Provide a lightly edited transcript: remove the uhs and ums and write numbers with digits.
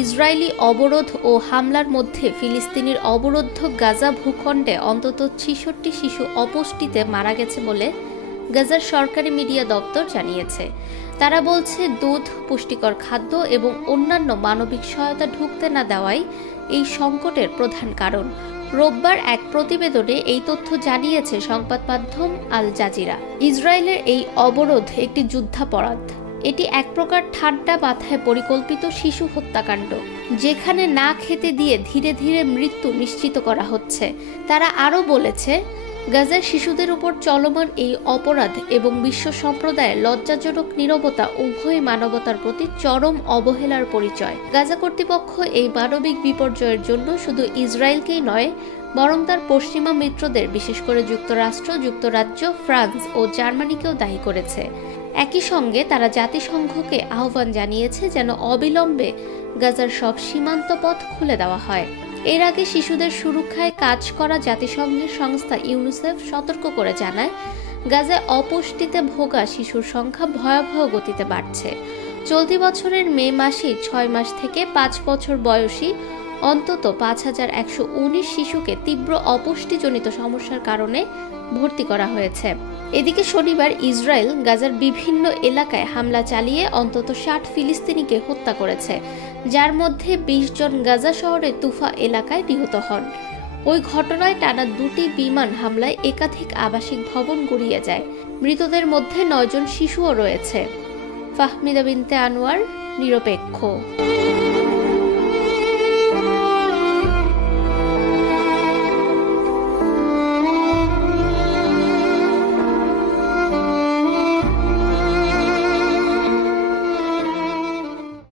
Israeli অবরোধ ও হামলার মধ্যে ফিলিস্তিনির অবরুদ্ধ গাজা ভূখণ্ডে অন্তত ৬৬ শিশু অপুষ্টিতে মারা গেছে বলে গাজার সরকারি মিডিয়া দপ্তর জানিয়েছে। তারা বলছে, দুধ, পুষ্টিকর খাদ্য এবং অন্যান্য মানবিক সহায়তা ঢুকতে না দেওয়াই এই সংকটের প্রধান কারণ। রোববার এক প্রতিবেদনে এই তথ্য জানিয়েছে সংবাদ মাধ্যম আল জাজিরা। ইসরায়েলের এই অবরোধ একটি যুদ্ধাপরাধ। এটি এক প্রকার ঠান্ডা মাথায় পরিকল্পিত শিশু হত্যাকাণ্ড, যেখানে না খেতে দিয়ে ধীরে ধীরে মৃত্যু নিশ্চিত করা হচ্ছে। তারা আরও বলেছে, গাজার শিশুদের উপর চলমান এই অপরাধ এবং বিশ্ব সম্প্রদায়ের লজ্জাজনক নীরবতা উভয় মানবতার প্রতি চরম অবহেলার পরিচয়। গাজা কর্তৃপক্ষ এই মানবিক বিপর্যয়ের জন্য শুধু ইসরায়েলকেই নয়, বরং তার পশ্চিমা মিত্রদের, বিশেষ করে যুক্তরাষ্ট্র, যুক্তরাজ্য, ফ্রান্স ও জার্মানিকেও দায়ী করেছে। একই সঙ্গে তারা জাতিসংঘকে আহ্বান জানিয়েছে যেন অবিলম্বে গাজার সব সীমান্ত পথ খুলে দেওয়া হয়। এর আগে শিশুদের সুরক্ষায় কাজ করা জাতিসংঘের সংস্থা ইউনিসেফ সতর্ক করে জানায়, গাজায় অপুষ্টিতে ভোগা শিশুর সংখ্যা ভয়াবহ গতিতে বাড়ছে। চলতি বছরের মে মাসেই ৬ মাস থেকে ৫ বছর বয়সী অন্তত ৫,১১৯ শিশুকে তীব্র অপুষ্টিজনিত সমস্যার কারণে ভর্তি করা হয়েছে। এদিকে শনিবার ইসরায়েল গাজার বিভিন্ন এলাকায় হামলা চালিয়ে অন্তত ৬০ ফিলিস্তিনিকে হত্যা করেছে, যার মধ্যে ২০ জন গাজা শহরের তুফা এলাকায় নিহত হন। ওই ঘটনায় টানা ২টি বিমান হামলায় একাধিক আবাসিক ভবন গুড়িয়ে যায়। মৃতদের মধ্যে ৯ জন শিশুও রয়েছে। ফাহমিদা বিনতে আনোয়ার, নিরপেক্ষ।